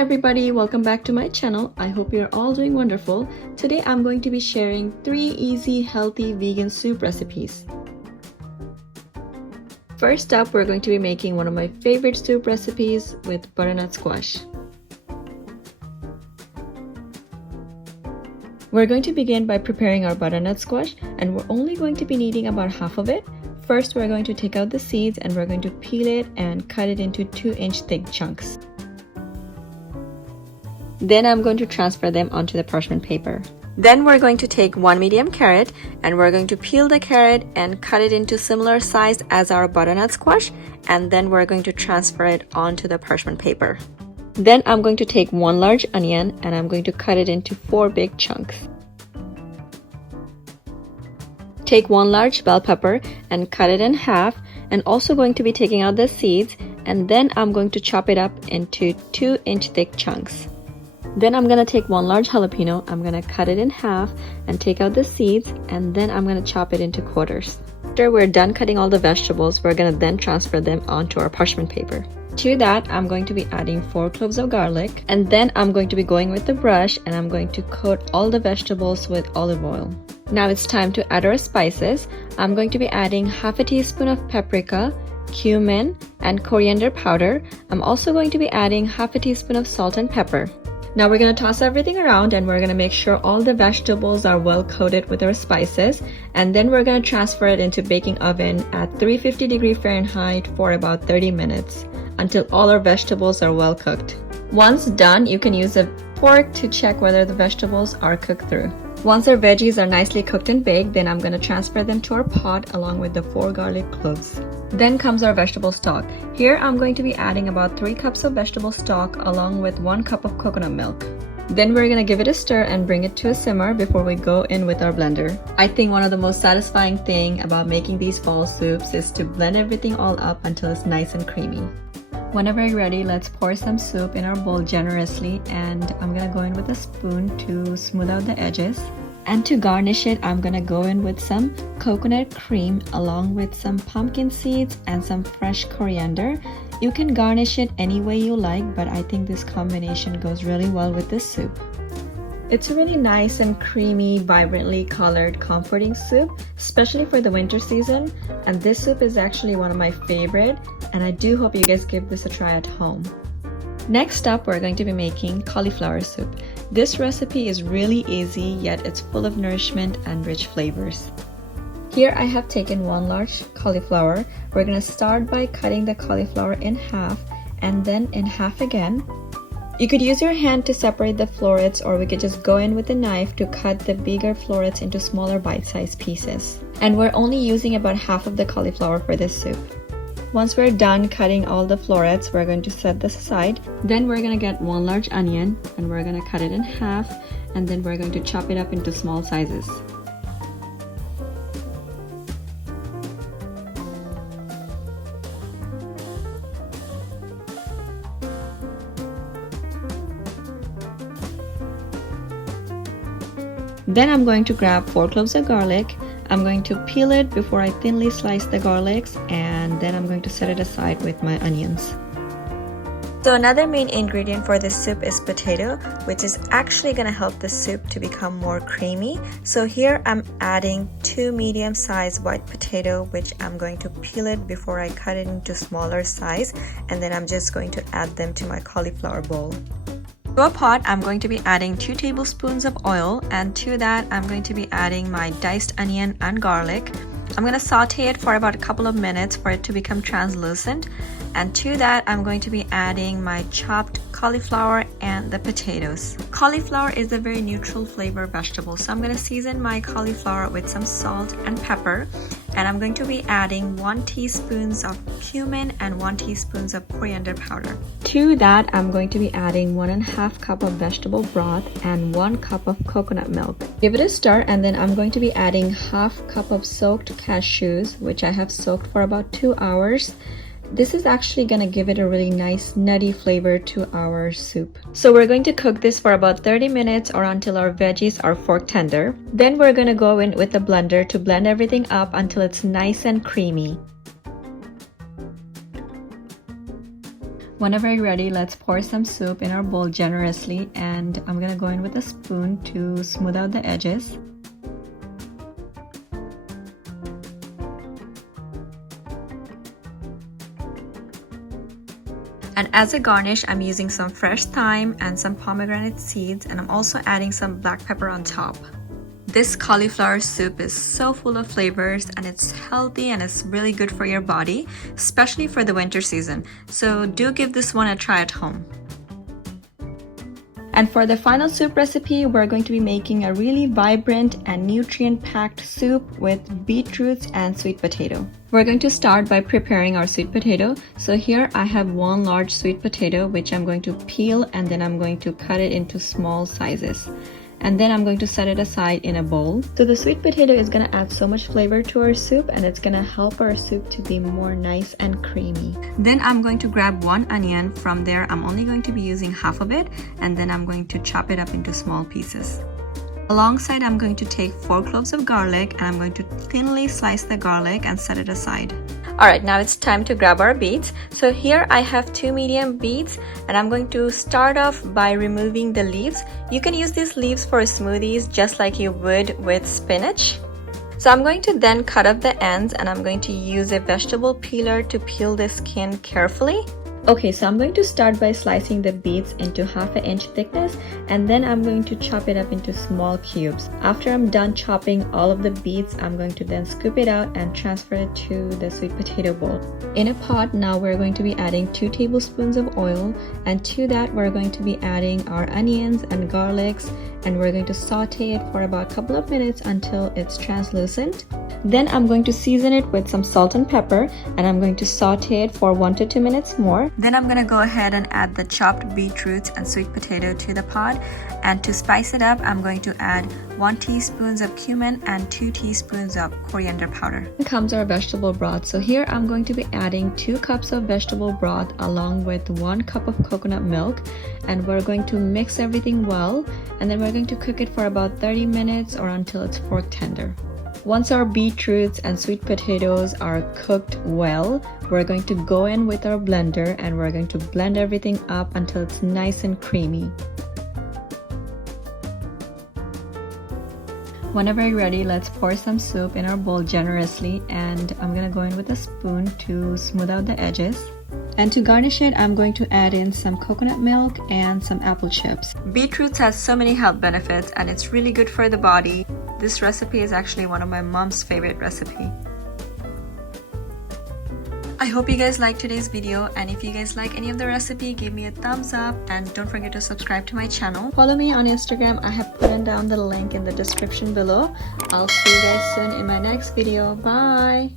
everybody, welcome back to my channel. I hope you're all doing wonderful. Today I'm going to be sharing 3 easy, healthy vegan soup recipes. First up, we're going to be making one of my favorite soup recipes with butternut squash. We're going to begin by preparing our butternut squash, and we're only going to be needing about half of it. First, we're going to take out the seeds and we're going to peel it and cut it into 2-inch thick chunks. Then I'm going to transfer them onto the parchment paper. Then we're going to take 1 medium carrot and we're going to peel the carrot and cut it into similar size as our butternut squash, and then we're going to transfer it onto the parchment paper. Then I'm going to take 1 large onion and I'm going to cut it into 4 big chunks. Take 1 large bell pepper and cut it in half, and also going to be taking out the seeds, and then I'm going to chop it up into 2-inch thick chunks. Then I'm going to take 1 large jalapeno, I'm going to cut it in half and take out the seeds, and then I'm going to chop it into quarters. After we're done cutting all the vegetables, we're going to then transfer them onto our parchment paper. To that, I'm going to be adding 4 cloves of garlic, and then I'm going to be going with the brush and I'm going to coat all the vegetables with olive oil. Now it's time to add our spices. I'm going to be adding half a teaspoon of paprika, cumin, and coriander powder. I'm also going to be adding half a teaspoon of salt and pepper. Now we're going to toss everything around and we're going to make sure all the vegetables are well coated with our spices, and then we're going to transfer it into baking oven at 350 Fahrenheit for about 30 minutes until all our vegetables are well cooked. Once done, you can use a fork to check whether the vegetables are cooked through. Once our veggies are nicely cooked and baked, then I'm going to transfer them to our pot along with the 4 garlic cloves. Then comes our vegetable stock. Here I'm going to be adding about 3 cups of vegetable stock along with 1 cup of coconut milk. Then we're going to give it a stir and bring it to a simmer before we go in with our blender. I think one of the most satisfying thing about making these fall soups is to blend everything all up until it's nice and creamy. Whenever you're ready, let's pour some soup in our bowl generously, and I'm gonna go in with a spoon to smooth out the edges. And to garnish it, I'm gonna go in with some coconut cream along with some pumpkin seeds and some fresh coriander. You can garnish it any way you like, but I think this combination goes really well with this soup. It's a really nice and creamy, vibrantly colored, comforting soup, especially for the winter season. And this soup is actually one of my favorite, and I do hope you guys give this a try at home. Next up, we're going to be making cauliflower soup. This recipe is really easy, yet it's full of nourishment and rich flavors. Here I have taken 1 large cauliflower. We're going to start by cutting the cauliflower in half and then in half again. You could use your hand to separate the florets, or we could just go in with a knife to cut the bigger florets into smaller bite-sized pieces. And we're only using about half of the cauliflower for this soup. Once we're done cutting all the florets, we're going to set this aside. Then we're going to get 1 large onion and we're going to cut it in half, and then we're going to chop it up into small sizes. Then I'm going to grab 4 cloves of garlic. I'm going to peel it before I thinly slice the garlics, and then I'm going to set it aside with my onions. So another main ingredient for this soup is potato, which is actually going to help the soup to become more creamy. So here I'm adding 2 medium-sized white potato, which I'm going to peel it before I cut it into smaller size, and then I'm just going to add them to my cauliflower bowl. To a pot, I'm going to be adding 2 tablespoons of oil, and to that I'm going to be adding my diced onion and garlic. I'm going to saute it for about a couple of minutes for it to become translucent, and to that I'm going to be adding my chopped cauliflower and the potatoes. Cauliflower is a very neutral flavor vegetable, so I'm going to season my cauliflower with some salt and pepper, and I'm going to be adding 1 teaspoon of cumin and 1 teaspoon of coriander powder. To that, I'm going to be adding 1.5 cup of vegetable broth and 1 cup of coconut milk. Give it a stir, and then I'm going to be adding half cup of soaked cashews, which I have soaked for about 2 hours. This is actually going to give it a really nice nutty flavor to our soup. So we're going to cook this for about 30 minutes or until our veggies are fork tender. Then we're going to go in with a blender to blend everything up until it's nice and creamy. Whenever you're ready, let's pour some soup in our bowl generously, and I'm gonna go in with a spoon to smooth out the edges. And as a garnish, I'm using some fresh thyme and some pomegranate seeds, and I'm also adding some black pepper on top. This cauliflower soup is so full of flavors, and it's healthy and it's really good for your body, especially for the winter season. So do give this one a try at home. And for the final soup recipe, we're going to be making a really vibrant and nutrient-packed soup with beetroots and sweet potato. We're going to start by preparing our sweet potato. So here I have one large sweet potato, which I'm going to peel, and then I'm going to cut it into small sizes. And then I'm going to set it aside in a bowl. So the sweet potato is going to add so much flavor to our soup, and it's going to help our soup to be more nice and creamy. Then I'm going to grab one onion. From there, I'm only going to be using half of it, and then I'm going to chop it up into small pieces. Alongside, I'm going to take 4 cloves of garlic, and I'm going to thinly slice the garlic and set it aside. Alright, now it's time to grab our beets. So here I have 2 medium beets, and I'm going to start off by removing the leaves. You can use these leaves for smoothies just like you would with spinach. So I'm going to then cut off the ends, and I'm going to use a vegetable peeler to peel the skin carefully. Okay, so I'm going to start by slicing the beets into 1/2 inch thickness, and then I'm going to chop it up into small cubes. After I'm done chopping all of the beets, I'm going to then scoop it out and transfer it to the sweet potato bowl. In a pot, now we're going to be adding 2 tablespoons of oil, and to that we're going to be adding our onions and garlics, and we're going to saute it for about a couple of minutes until it's translucent. Then I'm going to season it with some salt and pepper, and I'm going to saute it for 1 to 2 minutes more. Then I'm going to go ahead and add the chopped beetroots and sweet potato to the pot, and to spice it up, I'm going to add 1 teaspoon of cumin and 2 teaspoons of coriander powder. Then comes our vegetable broth. So here I'm going to be adding 2 cups of vegetable broth along with 1 cup of coconut milk, and we're going to mix everything well, and then we're going to cook it for about 30 minutes or until it's fork tender. Once our beetroots and sweet potatoes are cooked well, we're going to go in with our blender, and we're going to blend everything up until it's nice and creamy. Whenever you're ready, let's pour some soup in our bowl generously, and I'm gonna go in with a spoon to smooth out the edges. And to garnish it, I'm going to add in some coconut milk and some apple chips. Beetroots has so many health benefits, and it's really good for the body. This recipe is actually one of my mom's favorite recipes. I hope you guys liked today's video, and if you guys like any of the recipe, give me a thumbs up, and don't forget to subscribe to my channel. Follow me on Instagram. I have put down the link in the description below. I'll see you guys soon in my next video. Bye!